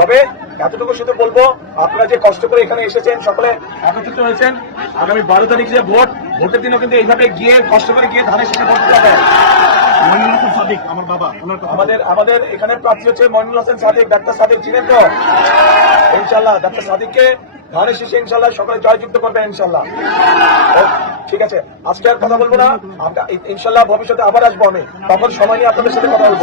তবে এতটুকু শুধু বলব আপনারা যে কষ্ট করে এখানে এসেছেন সকলে একত্রিত হয়েছেন। আগামী বারো তারিখ যে ভোট ভোটের দিনও কিন্তু এইভাবে গিয়ে কষ্ট করে গিয়ে ধানের শেষে ভোট দিতে হবে। হাসান সাদিক আমার বাবা আমাদের আমাদের এখানে প্রার্থী হচ্ছে মইনুল হোসেন সাদিক ডাক্তার সাদিক চিনেন তো ইনশাল্লাহ ডাক্তার সাদিককে ধানের শেষে ইনশাল্লাহ সকলে জয়যুক্ত করবেন ইনশাল্লাহ ঠিক আছে আজকে আর কথা বলব না। আমরা ইনশাল্লাহ ভবিষ্যতে আবার আসব আমি তখন সময় নিয়ে আপনাদের সাথে কথা বলব।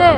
যে